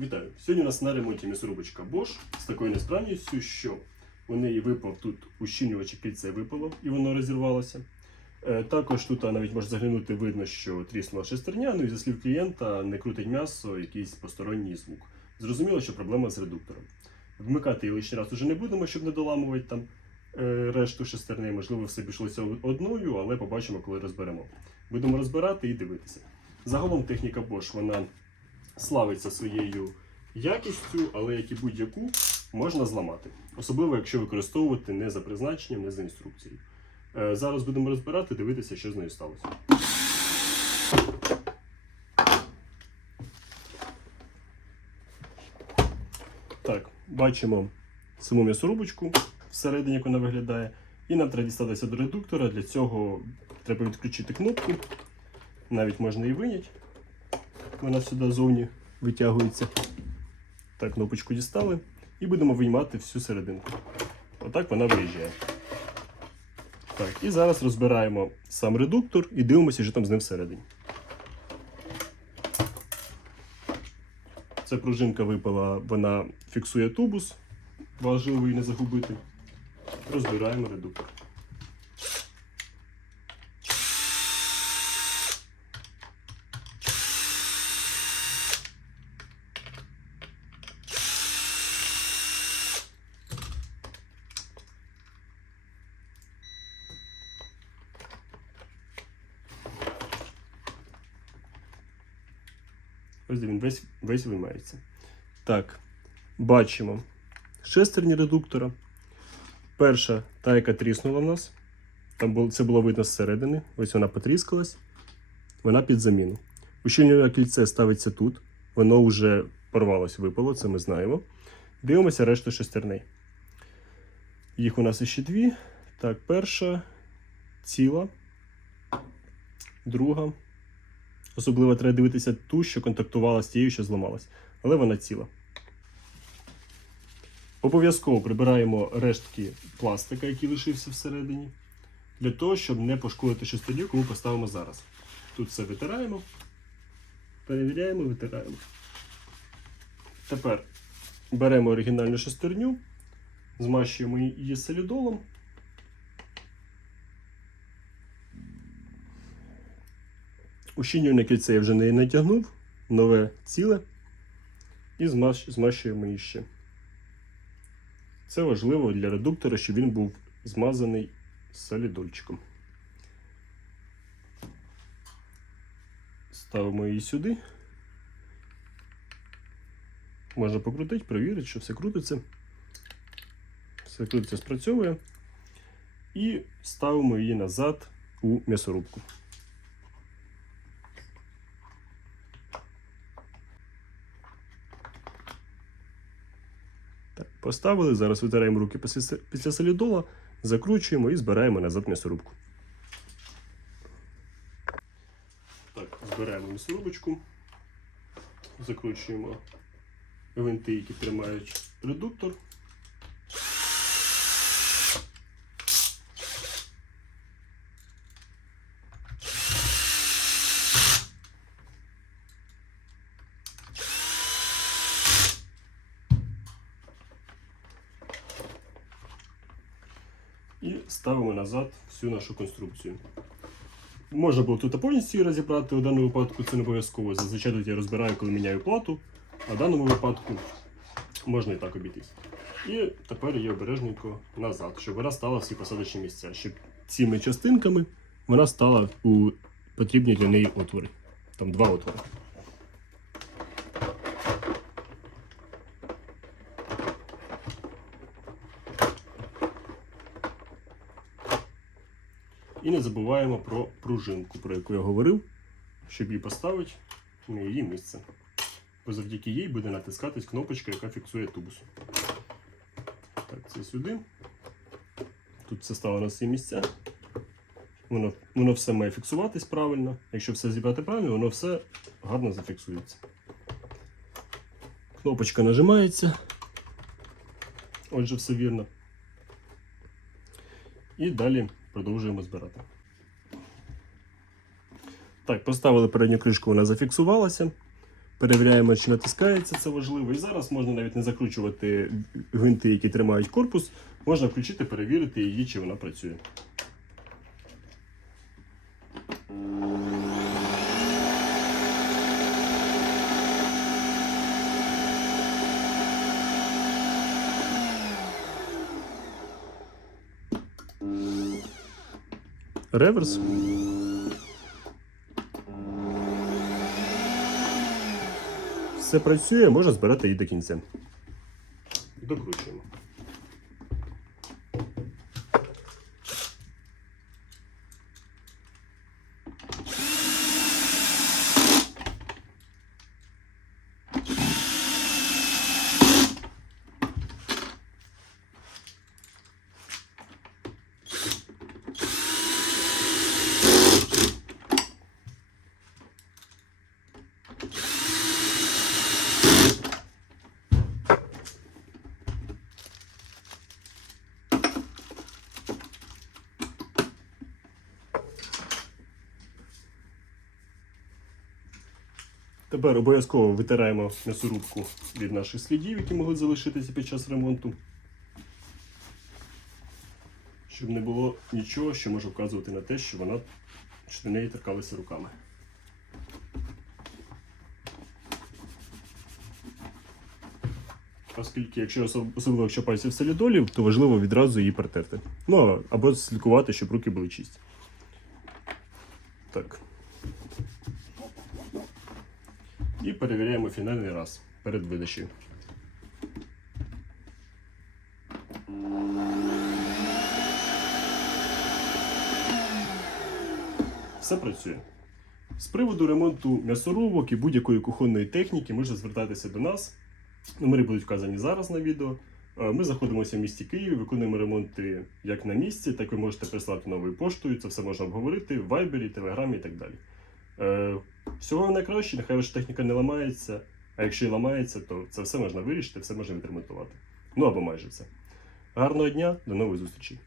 Вітаю! Сьогодні у нас на ремонті м'ясорубочка Bosch з такою несправністю, що у неї випав тут ущільнювач кільце випало і воно розірвалося. Е, Також тут навіть можна заглянути, видно, що тріснула шестерня, ну і за слів клієнта не крутить м'ясо, якийсь посторонній звук. Зрозуміло, що проблема з редуктором. Вмикати її лише раз уже не будемо, щоб не доламувати там е, решту шестерни. Можливо, все обійшлося одною, але побачимо, коли розберемо. Будемо розбирати і дивитися. Загалом техніка Bosch, вона славиться своєю якістю, але як і будь-яку можна зламати. Особливо, якщо використовувати не за призначенням, не за інструкцією. Е, Зараз будемо розбирати, дивитися, що з нею сталося. Так, бачимо саму м'ясорубочку всередині, як вона виглядає. І нам треба дістатися до редуктора. Для цього треба відключити кнопку. Навіть можна і виняти. Вона сюди зовні витягується. Так, кнопочку дістали. І будемо виймати всю серединку. Отак вона виїжджає. Так, і зараз розбираємо сам редуктор і дивимося, що там з ним всередині. Ця пружинка випала, вона фіксує тубус. Важливо її не загубити. Розбираємо редуктор. Ось він весь, весь виймається. Так, бачимо шестерні редуктора. Перша, та, яка тріснула в нас. Там було, це було видно зсередини. Ось вона потріскалась. Вона під заміну. Ущільнювальне кільце ставиться тут. Воно вже порвалось, випало, це ми знаємо. Дивимося решту шестерней. Їх у нас ще дві. Так, перша ціла. Друга. Особливо треба дивитися ту, що контактувала з тією, що зламалась. Але вона ціла. Обов'язково прибираємо рештки пластика, який лишився всередині, для того, щоб не пошкодити шестерню, яку поставимо зараз. Тут все витираємо, перевіряємо, витираємо. Тепер беремо оригінальну шестерню, змащуємо її солідолом. Ущільнювальне кільце я вже не натягнув, нове ціле. І змащ- змащуємо її ще. Це важливо для редуктора, щоб він був змазаний солідольчиком. Ставимо її сюди. Можна покрутити, перевірити, що все крутиться. Все крутиться, спрацьовує. І ставимо її назад у м'ясорубку. Так, поставили. Зараз витираємо руки після, солідола, закручуємо і збираємо назад м'ясорубку. Так, збираємо м'ясорубочку, закручуємо гвинти, які тримають редуктор. і ставимо назад всю нашу конструкцію. Можна було тут повністю розібрати, у даному випадку це не обов'язково. Зазвичай тут я розбираю, коли міняю плату, а в даному випадку можна і так обійтись. І тепер її обережненько назад, щоб вона стала всі посадочні місця, щоб цими частинками вона стала у потрібні для неї отвори. Там два отвори. І не забуваємо про пружинку, про яку я говорив, щоб її поставити на її місце. Бо завдяки їй буде натискатись кнопочка, яка фіксує тубус. Так, це сюди. Тут все стало на свої місця. Воно, воно все має фіксуватись правильно. Якщо все зібрати правильно, воно все гарно зафіксується. Кнопочка нажимається. Отже, все вірно. І далі продовжуємо збирати. Так, поставили передню кришку, вона зафіксувалася. Перевіряємо, чи натискається, це важливо. І зараз можна навіть не закручувати гвинти, які тримають корпус. Можна включити, перевірити її, чи вона працює. Реверс. Все працює, можна збирати її до кінця. Докручуємо. Тепер обов'язково витираємо м'ясорубку від наших слідів, які могли залишитися під час ремонту. Щоб не було нічого, що може вказувати на те, що вона що до неї торкалися руками. Оскільки, якщо особливо якщо пальці в солідолі, то важливо відразу її протерти. Ну або слідкувати, щоб руки були чисті. Так. І перевіряємо фінальний раз перед видачею. Все працює. З приводу ремонту м'ясорубок і будь-якої кухонної техніки можна звертатися до нас. Номери будуть вказані зараз на відео. Е, Ми знаходимося в місті Києві, виконуємо ремонти як на місці, так ви можете прислати новою поштою. Це все можна обговорити в Вайбері, Телеграмі і так далі. Е, Всього найкраще, нехай ваша техніка не ламається, а якщо і ламається, то це все можна вирішити, все можна відремонтувати. Ну або майже все. Гарного дня, до нових зустрічей!